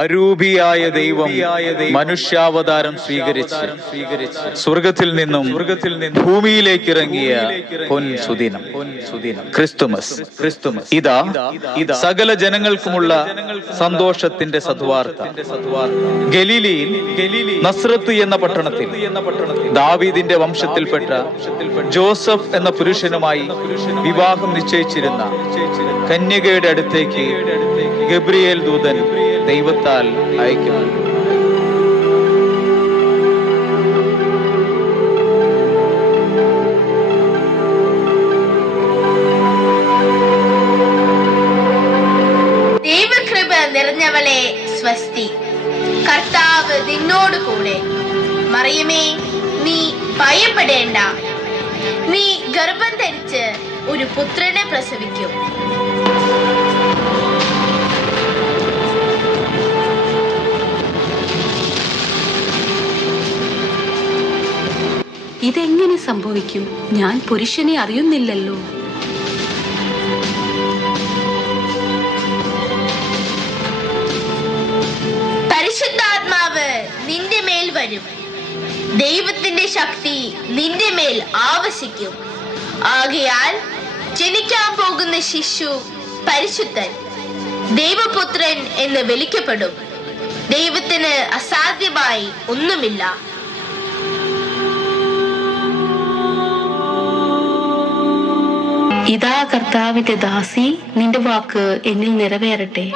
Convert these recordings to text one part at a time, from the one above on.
അരൂപിയായ ദൈവം മനുഷ്യാവതാരം സ്വീകരിച്ച് സ്വർഗത്തിൽ നിന്നും ഭൂമിയിലേക്ക് ഇറങ്ങിയ പൊൻസുദിനം ക്രിസ്തുമസ്. ഇതാ സകല ജനങ്ങൾക്കുമുള്ള സന്തോഷത്തിന്റെ സദ്വാർത്ത. ഗലീലയിൽ നസ്രത്ത് എന്ന പട്ടണത്തിൽ ദാവീദിന്റെ വംശത്തിൽപ്പെട്ട ജോസഫ് എന്ന പുരുഷനുമായി വിവാഹം നിശ്ചയിച്ചിരുന്ന കന്യകയുടെ അടുത്തേക്ക് ഗബ്രിയേൽ ദൂതൻ ദൈവത്താൽ അയക്കപ്പെട്ടു. ദൈവകൃപ നിറഞ്ഞവളെ സ്വസ്തി, കർത്താവ് നിന്നോട് കൂടെ. മറിയമേ, നീ ഭയപ്പെടേണ്ട, നീ ഗർഭം ധരിച്ച് ഒരു പുത്രനെ പ്രസവിക്കും. ഇതെങ്ങനെ സംഭവിക്കും? ഞാൻ പുരുഷനെ അറിയുന്നില്ലല്ലോ. പരിശുദ്ധാത്മാവ് നിന്റെ മേൽ വരും, ദൈവത്തിന്റെ ശക്തി നിന്റെ മേൽ ആവസിക്കും. ആകയാൽ ജനിക്കാൻ പോകുന്ന ശിശു പരിശുദ്ധൻ, ദൈവപുത്രൻ എന്ന് വിളിക്കപ്പെടും. ദൈവത്തിന് അസാധ്യമായി ഒന്നുമില്ല. ഇതാ കർത്താവിന്റെ ദാസി, നിന്റെ വാക്ക് എന്നിൽ നിറവേറട്ടെ.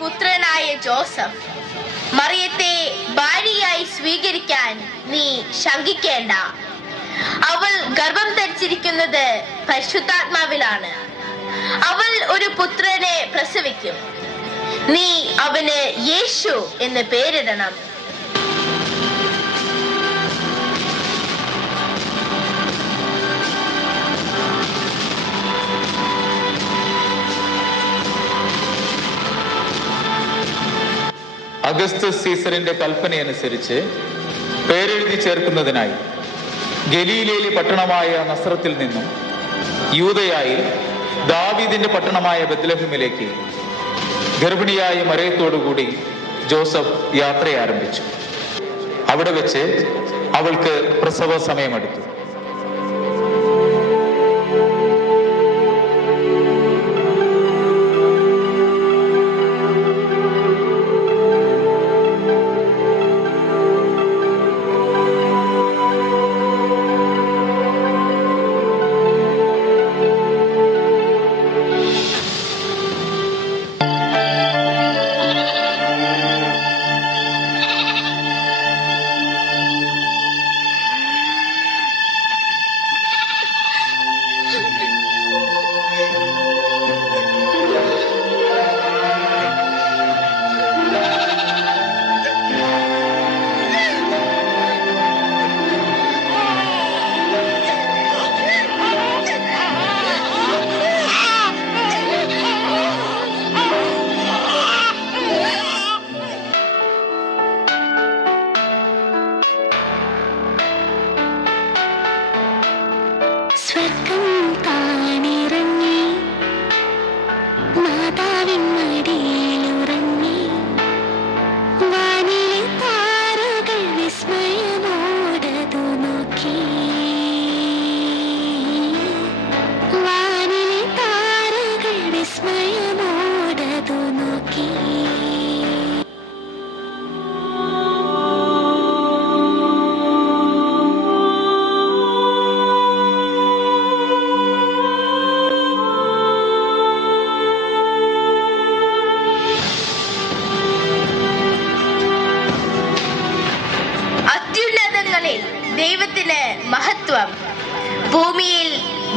പുത്രനായ ജോസഫ്, മറിയത്തെ ഭാര്യയായി സ്വീകരിക്കാൻ നീ ശങ്കിക്കേണ്ട. അവൾ ഗർഭം ധരിച്ചിരിക്കുന്നത് പരിശുദ്ധാത്മാവിലാണ്. അവൾ ഒരു പുത്രനെ പ്രസവിക്കും. നീ അവന് യേശു എന്ന് പേരിടണം. അഗസ്തസ് സീസറിന്റെ കൽപ്പനയനുസരിച്ച് പേരെഴുതി ചേർക്കുന്നതിനായി ഗലീലയിലെ പട്ടണമായ നസ്രത്തിൽ നിന്നും യൂദയായിൽ ദാവീദിന്റെ പട്ടണമായ ബെത്ലഹേമിലേക്ക് ഗർഭിണിയായ മറിയത്തോടുകൂടി ജോസഫ് യാത്ര ആരംഭിച്ചു. അവിടെ വെച്ച് അവൾക്ക് പ്രസവ സമയമെടുത്തു.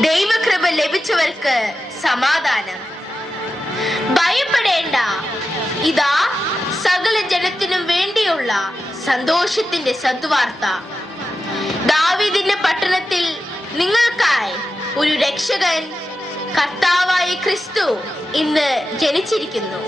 ദൈവകൃപ ലഭിച്ചവർക്ക് സമാധാനം. ഭയപ്പെടേണ്ട, ഇതാ സകല ജനത്തിനും വേണ്ടിയുള്ള സന്തോഷത്തിന്റെ സദ്വാർത്ത. ദാവീദിന്റെ പട്ടണത്തിൽ നിങ്ങൾക്കായി ഒരു രക്ഷകൻ, കർത്താവായ ക്രിസ്തു ഇന്ന് ജനിച്ചിരിക്കുന്നു.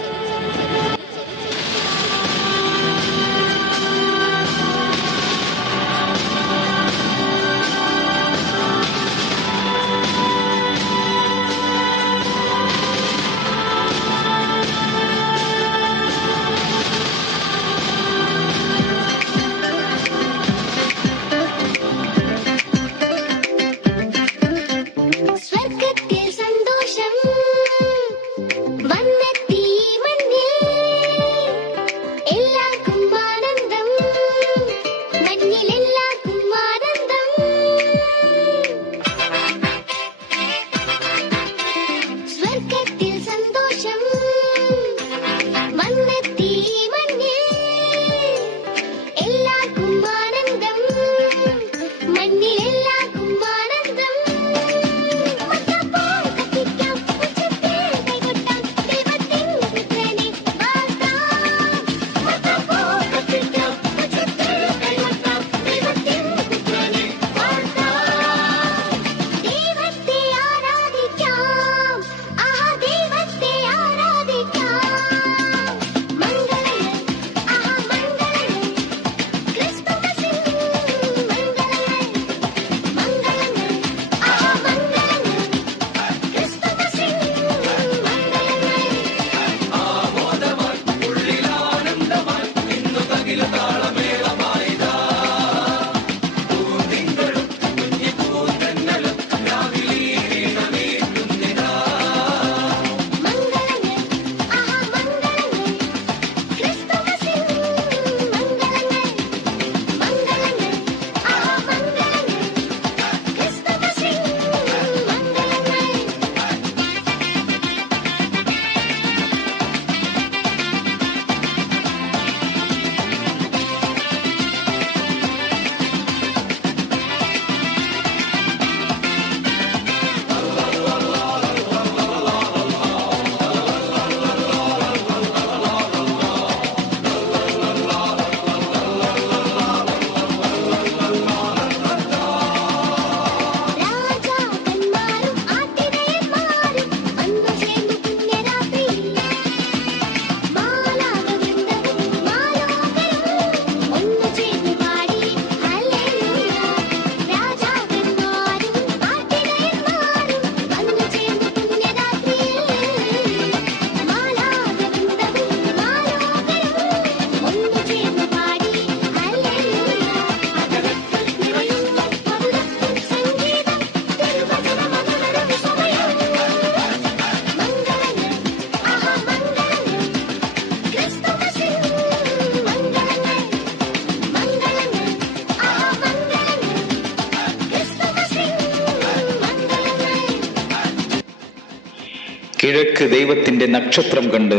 കിഴക്ക് ദൈവത്തിന്റെ നക്ഷത്രം കണ്ട്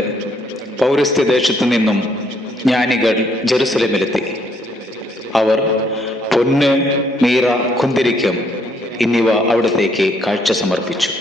പൗരസ്ത്യദേശത്തു നിന്നും ജ്ഞാനികൾ ജെറുസലേമിലെത്തി. അവർ പൊന്ന്, മീറ, കുന്തിരിക്കം എന്നിവ അവിടത്തേക്ക് കാഴ്ച സമർപ്പിച്ചു.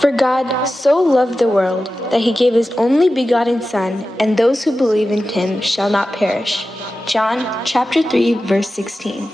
For God so loved the world that he gave his only begotten Son, and those who believe in him shall not perish. John chapter 3, verse 16.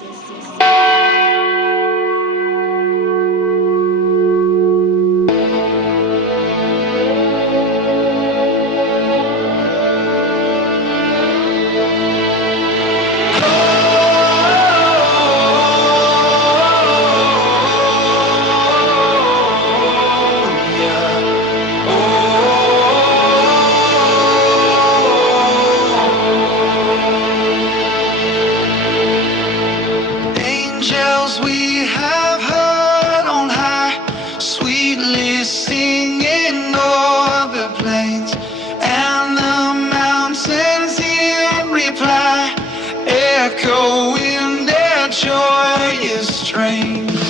joy is strange.